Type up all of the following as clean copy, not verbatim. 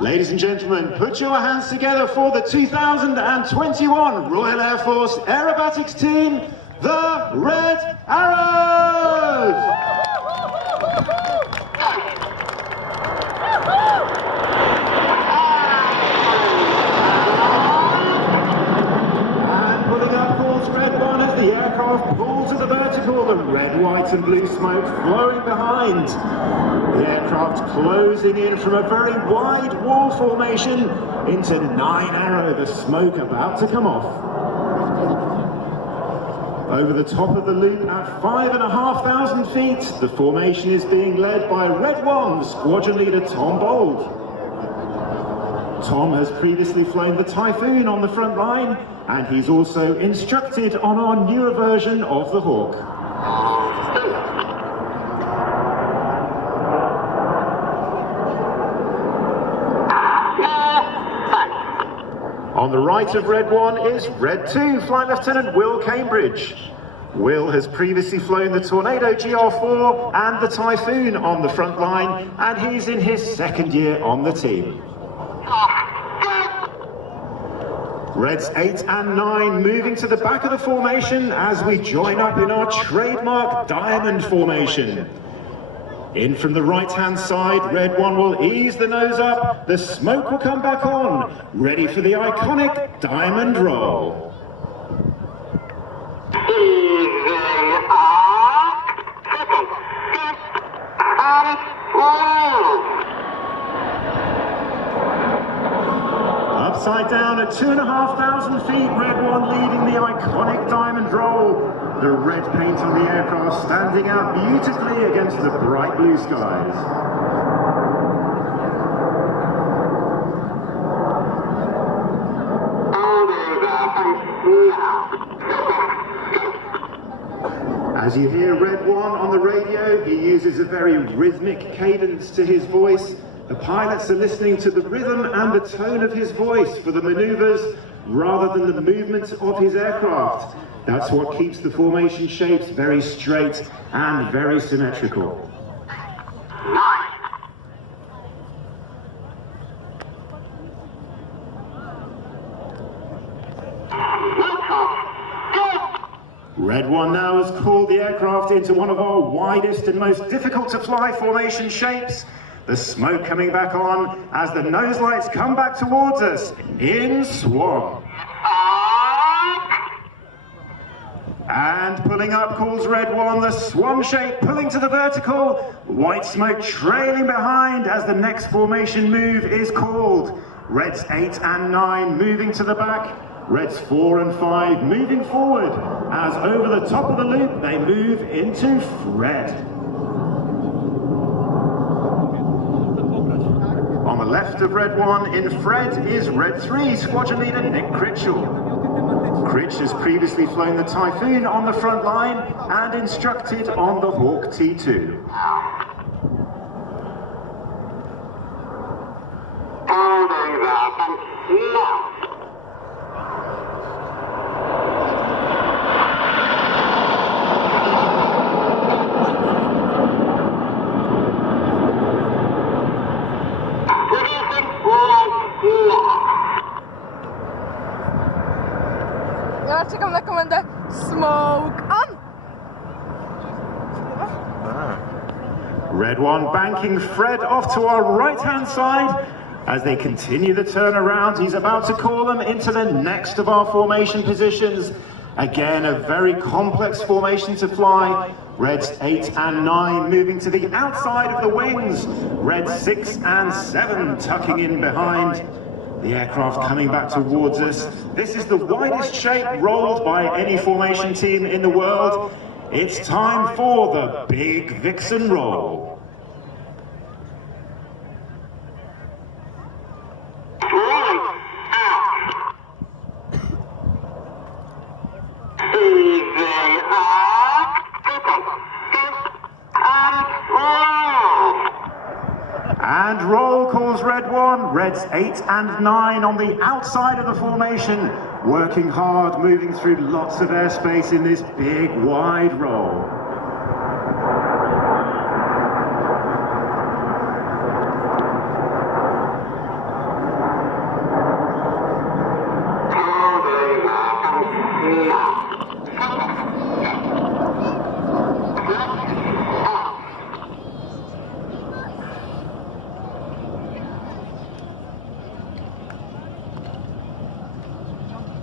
Ladies and gentlemen, put your hands together for the 2021 Royal Air Force Aerobatics Team, the Red Arrows! And pulling up calls Red 1 as the aircraft pulls to the vertical, the red, white and blue smoke flowing behind. The aircraft closing in from a very wide wall formation into 9 Arrow, the smoke about to come off. Over the top of the loop at 5,500 feet, the formation is being led by Red 1 Squadron Leader Tom Bold. Tom has previously flown the Typhoon on the front line, and he's also instructed on our newer version of the Hawk. On the right of Red 1 is Red 2 Flight Lieutenant Will Cambridge. Will has previously flown the Tornado GR4 and the Typhoon on the front line, and he's in his 2nd year on the team. Reds 8 and 9 moving to the back of the formation as we join up in our trademark diamond formation. In from the right-hand side, Red 1 will ease the nose up, the smoke will come back on, ready for the iconic diamond roll. Upside down at 2,500 feet, Red 1 leading the iconic diamond roll. The red paint on the aircraft standing out beautifully against the bright blue skies. As you hear Red 1 on the radio, he uses a very rhythmic cadence to his voice. The pilots are listening to the rhythm and the tone of his voice for the maneuvers rather than the movement of his aircraft. That's what keeps the formation shapes very straight and very symmetrical. Red 1 now has called the aircraft into one of our widest and most difficult to fly formation shapes. The smoke coming back on as the nose lights come back towards us in Swan. And pulling up calls Red 1, the Swan shape pulling to the vertical, white smoke trailing behind as the next formation move is called. Reds 8 and 9 moving to the back, Reds 4 and 5 moving forward as over the top of the loop they move into Fred. On the left of Red 1 in Fred is Red 3 Squadron Leader Nick Critchell. Critch has previously flown the Typhoon on the front line and instructed on the Hawk T2. Ja czekam na komendę Smoke on! Red 1 banking Fred off to our right-hand side. As they continue the turnaround, he's about to call them into the next of our formation positions. Again, a very complex formation to fly. Reds 8 and 9 moving to the outside of the wings. Reds 6 and 7 tucking in behind. The aircraft coming back towards us. This is the widest shape rolled by any formation team in the world. It's time for the Big Vixen Roll. And roll calls Red 1, Reds 8 and 9 on the outside of the formation, working hard, moving through lots of airspace in this big, wide roll.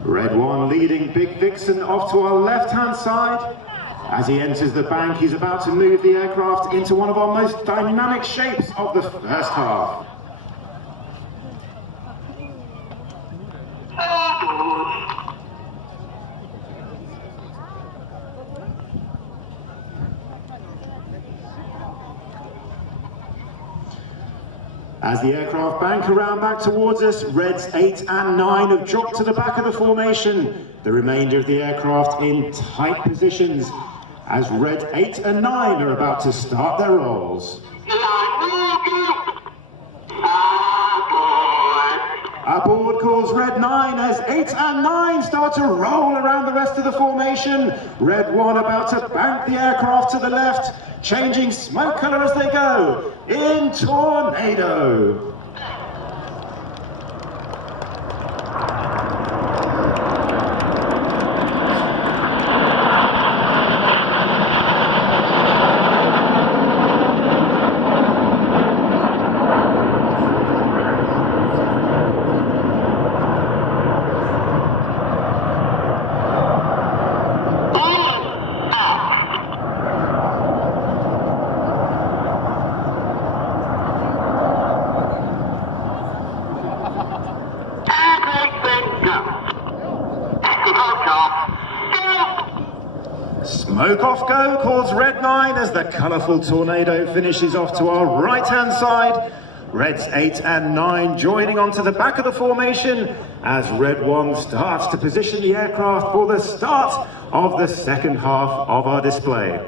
Red 1 leading Big Vixen off to our left-hand side. As he enters the bank, he's about to move the aircraft into one of our most dynamic shapes of the first half. As the aircraft bank around back towards us, Reds 8 and 9 have dropped to the back of the formation. The remainder of the aircraft in tight positions as Red 8 and 9 are about to start their rolls. Aboard calls Red 9 as 8 and 9 start to roll around the rest of the formation. Red 1 about to bank the aircraft to the left, changing smoke colour as they go, in Tornado. Smoke off go calls Red 9 as the colourful Tornado finishes off to our right-hand side. Reds 8 and 9 joining onto the back of the formation as Red 1 starts to position the aircraft for the start of the second half of our display.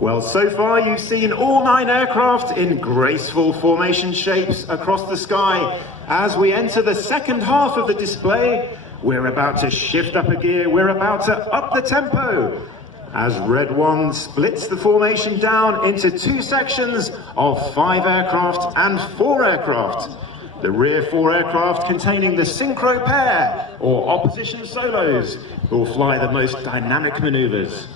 Well, so far you've seen all 9 aircraft in graceful formation shapes across the sky. As we enter the second half of the display, we're about to shift up a gear, we're about to up the tempo as Red 1 splits the formation down into 2 sections of 5 aircraft and 4 aircraft. The rear 4 aircraft containing the synchro pair or opposition solos who will fly the most dynamic maneuvers.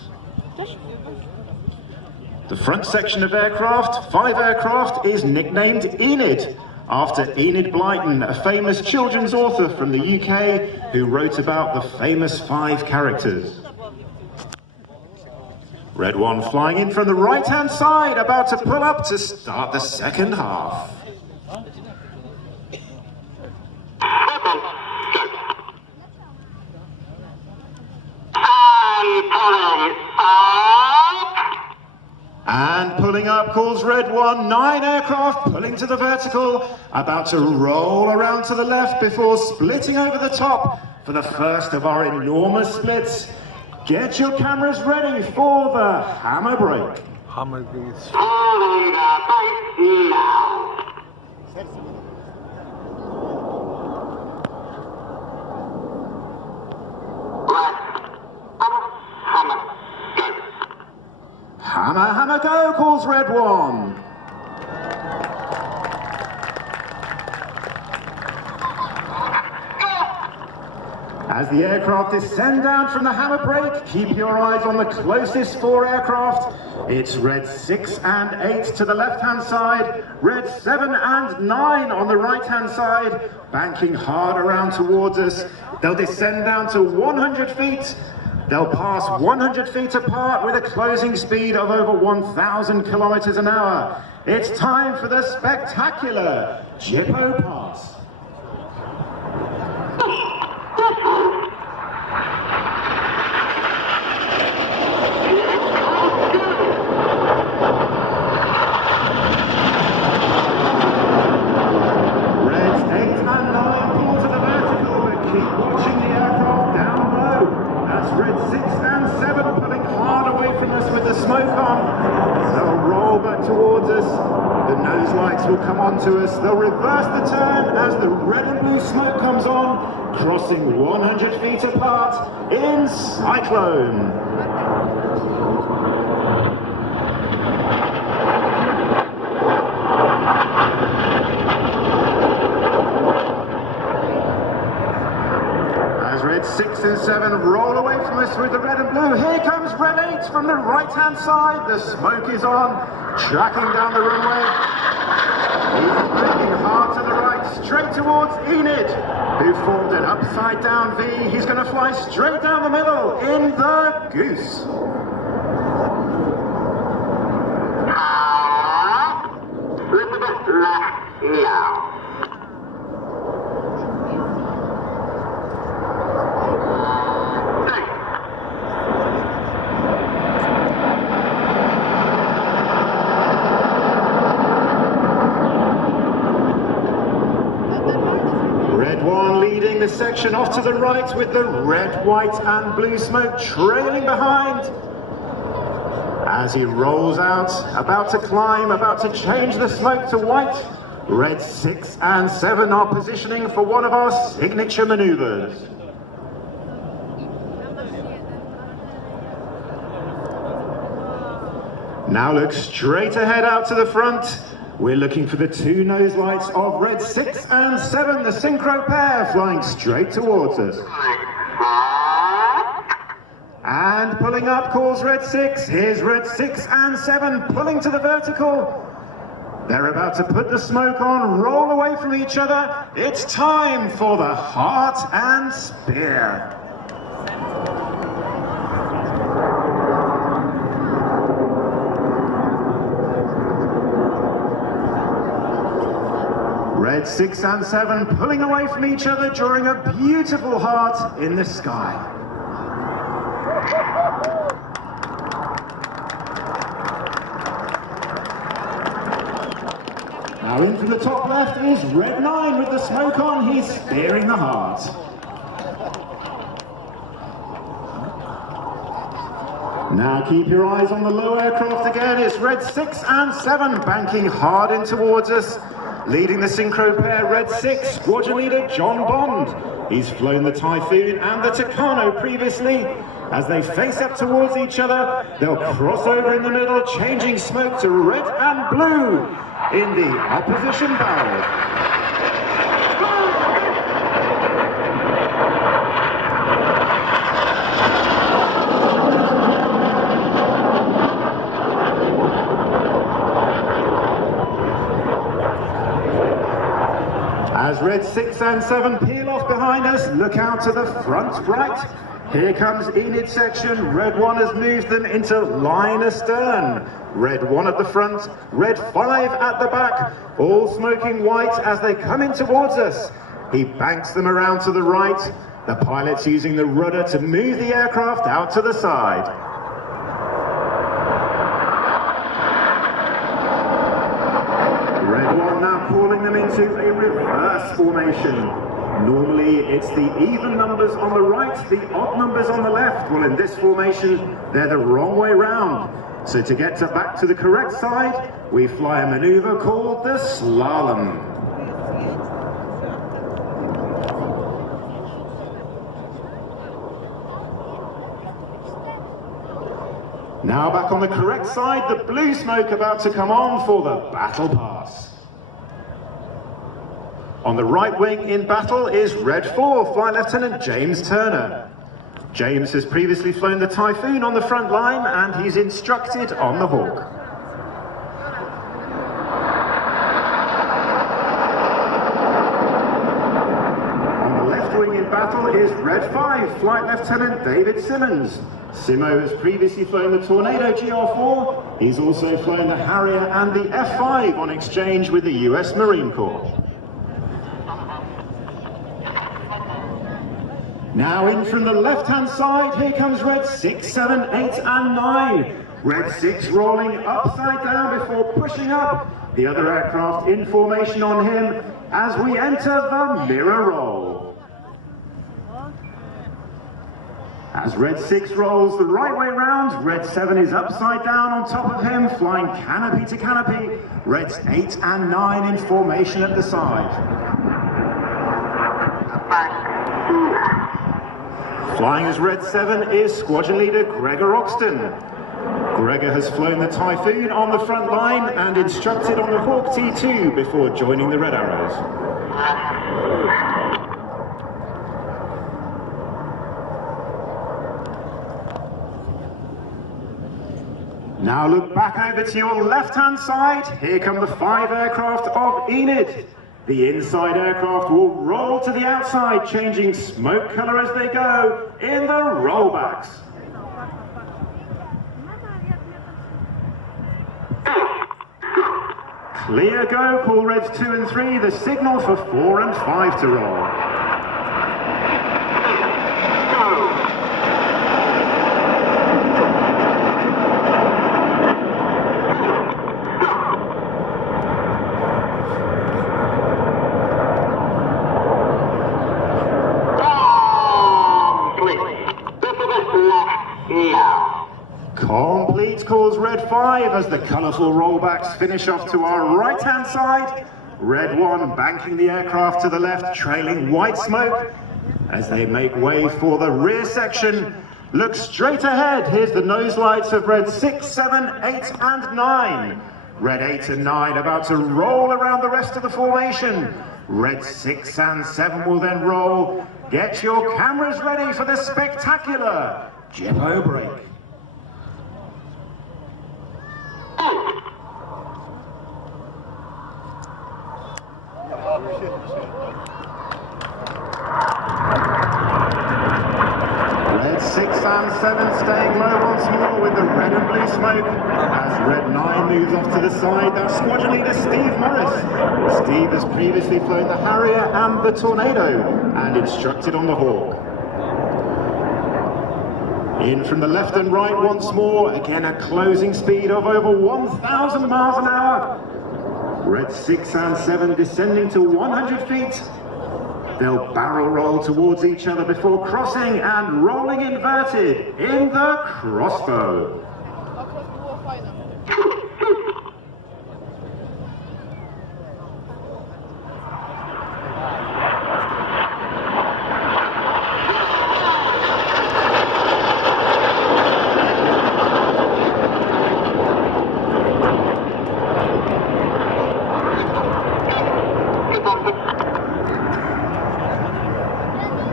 The front section of aircraft, 5 aircraft, is nicknamed Enid, after Enid Blyton, a famous children's author from the UK who wrote about the famous 5 characters. Red 1 flying in from the right-hand side, about to pull up to start the second half. And pulling up calls Red 1, 9 aircraft pulling to the vertical, about to roll around to the left before splitting over the top for the first of our enormous splits. Get your cameras ready for the hammer break. Hammer break. Hammer, hammer, go, calls Red 1. As the aircraft descend down from the hammer brake, keep your eyes on the closest 4 aircraft. It's Red 6 and 8 to the left-hand side, Red 7 and 9 on the right-hand side, banking hard around towards us. They'll descend down to 100 feet. They'll pass 100 feet apart with a closing speed of over 1,000 kilometers an hour. It's time for the spectacular Jippo Pass. Reds 8 and 9 pull to the vertical, but keep watching the aircraft down low. That's Red 6 and 7 pulling hard away from us with the smoke on. They'll roll back towards us. The nose lights will come on to us. They'll reverse the turn as the red and blue smoke comes on, crossing 100 feet apart in Cyclone. Red 6 and 7 roll away from us with the red and blue. Here comes Red 8 from the right-hand side. The smoke is on, tracking down the runway. He's braking hard to the right, straight towards Enid, who formed an upside down V. He's going to fly straight down the middle in the goose. Little bit left now. Red one leading the section off to the right with the red, white and blue smoke trailing behind. As he rolls out, about to climb, about to change the smoke to white, red 6 and 7 are positioning for one of our signature maneuvers. Now look straight ahead out to the front. We're looking for the two nose lights of red 6 and 7, the synchro pair, flying straight towards us. And pulling up calls red 6. Here's red 6 and 7 pulling to the vertical. They're about to put the smoke on, roll away from each other. It's time for the heart and spear. Red 6 and 7 pulling away from each other, drawing a beautiful heart in the sky. Now into the top left is red 9 with the smoke on. He's spearing the heart. Now keep your eyes on the low aircraft again. It's red 6 and 7 banking hard in towards us. Leading the synchro pair, red 6, squadron leader John Bond. He's flown the Typhoon and the Tucano previously. As they face up towards each other, they'll cross over in the middle, changing smoke to red and blue in the opposition barrel. As red 6 and 7 peel off behind us, look out to the front right. Here comes Enid section. Red 1 has moved them into line astern. Red 1 at the front, red 5 at the back, all smoking white as they come in towards us. He banks them around to the right. The pilot's using the rudder to move the aircraft out to the side. Red 1 now calling them into a reverse formation. Normally it's the even numbers on the right, the odd numbers on the left. Well, in this formation, they're the wrong way round. So to get back to the correct side, we fly a maneuver called the slalom. Now back on the correct side, the blue smoke about to come on for the battle pass. On the right wing in battle is red 4, Flight Lieutenant James Turner. James has previously flown the Typhoon on the front line and he's instructed on the Hawk. On the left wing in battle is red 5, Flight Lieutenant David Simmons. Simo has previously flown the Tornado GR4. He's also flown the Harrier and the F5 on exchange with the US Marine Corps. Now in from the left-hand side, here comes red 6, 7, 8 and 9. Red 6 rolling upside down before pushing up. The other aircraft in formation on him as we enter the mirror roll. As red 6 rolls the right way round, red 7 is upside down on top of him, flying canopy to canopy. Reds 8 and 9 in formation at the side. Flying as red 7 is squadron leader Gregor Oxton. Gregor has flown the Typhoon on the front line and instructed on the Hawk T2 before joining the Red Arrows. Now look back over to your left-hand side. Here come the 5 aircraft of Enid. The inside aircraft will roll to the outside, changing smoke color as they go in the rollbacks. Clear go, call reds 2 and 3, the signal for 4 and 5 to roll. Complete calls red 5 as the colourful rollbacks finish off to our right-hand side. Red 1 banking the aircraft to the left, trailing white smoke as they make way for the rear section. Look straight ahead. Here's the nose lights of red 6, 7, 8 and 9. Red 8 and 9 about to roll around the rest of the formation. Red 6 and 7 will then roll. Get your cameras ready for the spectacular Jippo break. Red 6 and 7 staying low once more with the red and blue smoke as red 9 moves off to the side. That's squadron leader Steve Morris. Steve has previously flown the Harrier and the Tornado and instructed on the Hawk. In from the left and right once more, again a closing speed of over 1,000 miles an hour. Red 6 and 7 descending to 100 feet. They'll barrel roll towards each other before crossing and rolling inverted in the crossbow.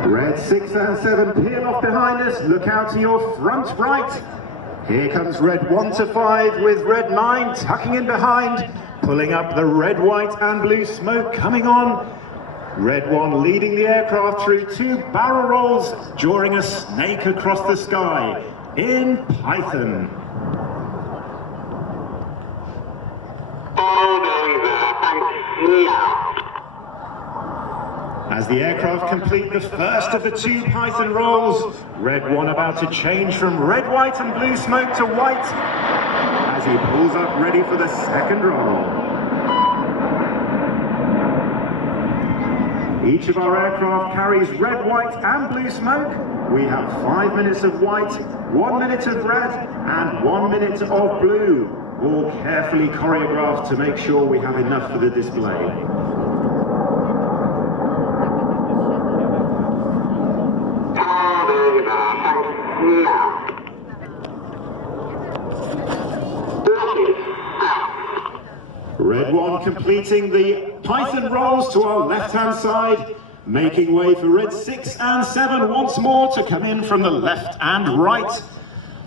Red 6 and 7 peel off behind us. Look out to your front right. Here comes red 1 to 5 with red 9 tucking in behind, pulling up the red, white and blue smoke coming on. Red 1 leading the aircraft through 2 barrel rolls, drawing a snake across the sky in Python. As the aircraft complete the first of the 2 Python rolls, red 1 about to change from red, white and blue smoke to white as he pulls up ready for the second roll. Each of our aircraft carries red, white and blue smoke. We have 5 minutes of white, 1 minute of red and 1 minute of blue, all carefully choreographed to make sure we have enough for the display. Red 1 completing the Python rolls to our left-hand side, making way for red 6 and 7 once more to come in from the left and right.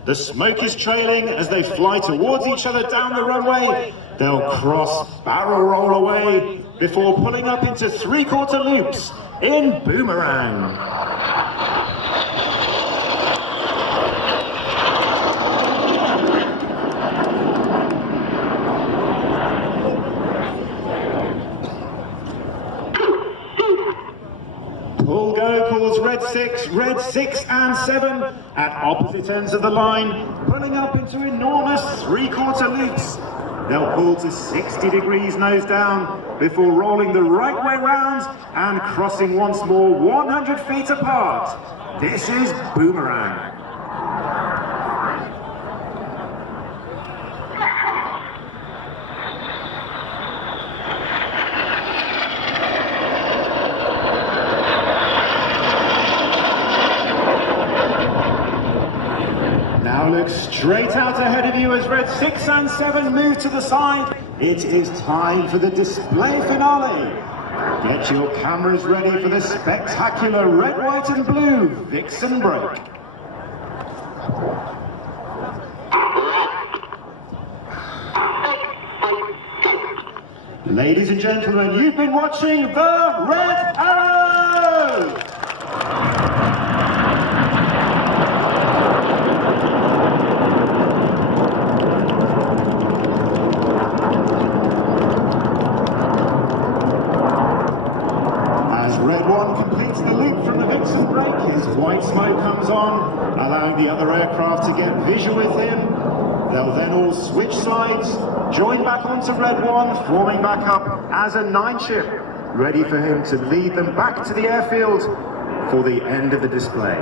The smoke is trailing as they fly towards each other down the runway. They'll cross, barrel roll away before pulling up into 3/4 loops in boomerang. Pull go calls red 6 and 7 at opposite ends of the line, pulling up into enormous 3/4 loops. They'll pull to 60 degrees nose down before rolling the right way round and crossing once more 100 feet apart. This is boomerang. Now look straight out ahead of you as red 6 and 7 move to the side. It is time for the display finale. Get your cameras ready for the spectacular red, white and blue Vixen break. Ladies and gentlemen, you've been watching the Red Arrow! As Red One completes the loop from the Vixen brake, his white smoke comes on, allowing the other aircraft to get visual with him. They'll then all switch sides, join back onto Red One, forming back up as a 9 ship, ready for him to lead them back to the airfield for the end of the display.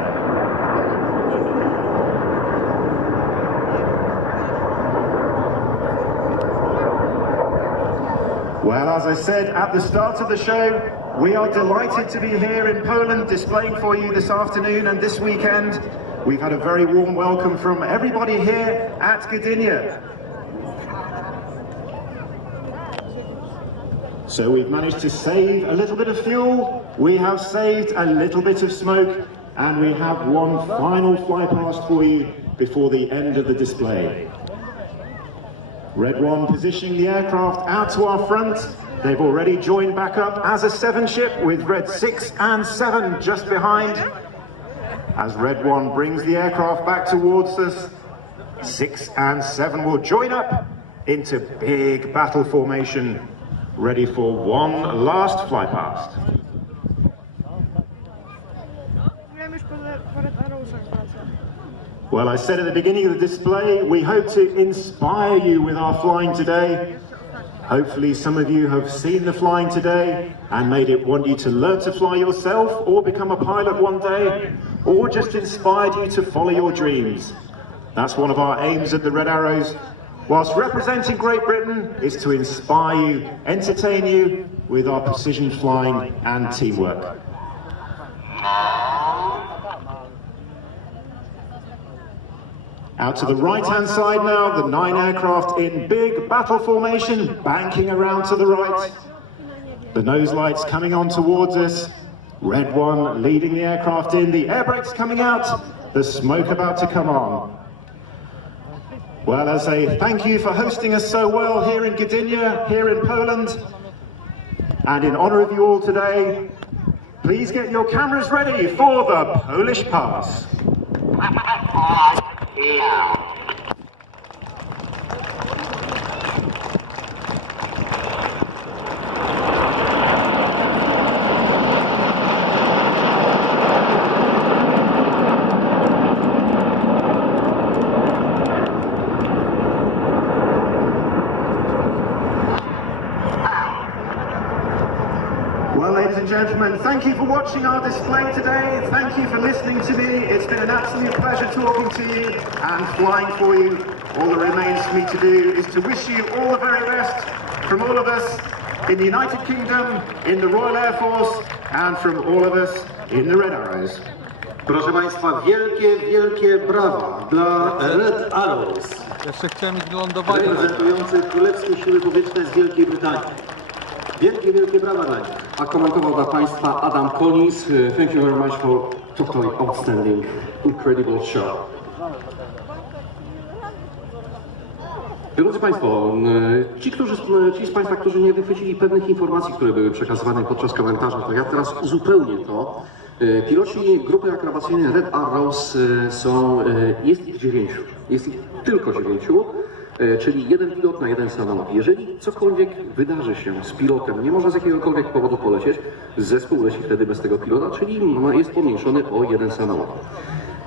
Well, as I said at the start of the show, we are delighted to be here in Poland displaying for you this afternoon and this weekend. We've had a very warm welcome from everybody here at Gdynia. So we've managed to save a little bit of fuel, we have saved a little bit of smoke, and we have one final fly past for you before the end of the display. Red One positioning the aircraft out to our front. They've already joined back up as a 7 ship with Red 6 and 7 just behind. As Red One brings the aircraft back towards us, 6 and 7 will join up into big battle formation, ready for one last fly past. Well, I said at the beginning of the display, we hope to inspire you with our flying today. Hopefully some of you have seen the flying today and made it want you to learn to fly yourself or become a pilot one day, or just inspired you to follow your dreams. That's one of our aims at the Red Arrows. Whilst representing Great Britain is to inspire you, entertain you with our precision flying and teamwork. Out to the right-hand side now, the 9 aircraft in big battle formation, banking around to the right. The nose lights coming on towards us. Red One leading the aircraft in, the air brakes coming out, the smoke about to come on. Well, as a thank you for hosting us so well here in Gdynia, here in Poland. And in honor of you all today, please get your cameras ready for the Polish pass. Yeah. Well, ladies and gentlemen, thank you for watching our display today. Thank you for listening to me. It's been an absolute pleasure talking to you and flying for you. All that remains for me to do is to wish you all the very best from all of us in the United Kingdom, in the Royal Air Force, and from all of us in the Red Arrows. Proszę Państwa, wielkie, wielkie brawa dla Red Arrows, Jeszcze chciałem iść do lądowania. reprezentujących Królewskie Siły Powietrzne z Wielkiej Brytanii. Wielkie, wielkie brawa dla nich. A komentował dla Państwa Adam Collins. Thank you very much for totally outstanding, incredible show. Drodzy Państwo, ci z Państwa, którzy nie wychwycili pewnych informacji, które były przekazywane podczas komentarza, to ja teraz uzupełnię to. Piloci grupy akrobacyjnej Red Arrows jest ich 9. Jest ich tylko 9. Czyli 1 pilot na 1 samolot. Jeżeli cokolwiek wydarzy się z pilotem, nie może z jakiegokolwiek powodu polecieć, zespół leci wtedy bez tego pilota, czyli jest pomniejszony o 1 samolot.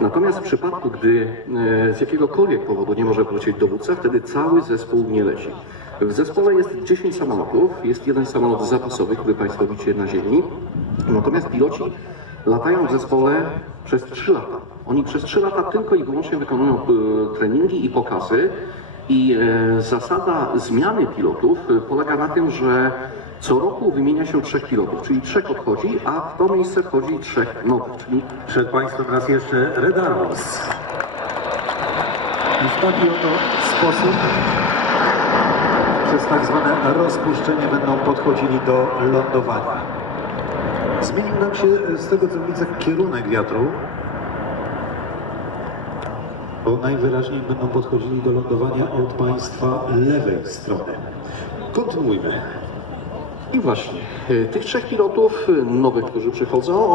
Natomiast w przypadku, gdy z jakiegokolwiek powodu nie może polecieć dowódca, wtedy cały zespół nie leci. W zespole jest 10 samolotów, jest 1 samolot zapasowy, który Państwo widzicie na ziemi. Natomiast piloci latają w zespole przez 3 lata. Oni przez 3 lata tylko i wyłącznie wykonują treningi i pokazy. I zasada zmiany pilotów polega na tym, że co roku wymienia się 3 pilotów, czyli 3 odchodzi, a w to miejsce wchodzi 3 nowych. Czyli Przed Państwem raz jeszcze Red Arrows. I w taki oto sposób przez tak zwane rozpuszczenie będą podchodzili do lądowania. Zmienił nam się, z tego co widzę, kierunek wiatru, bo najwyraźniej będą podchodzili do lądowania od Państwa lewej strony. Kontynuujmy. I właśnie, tych trzech pilotów nowych, którzy przychodzą,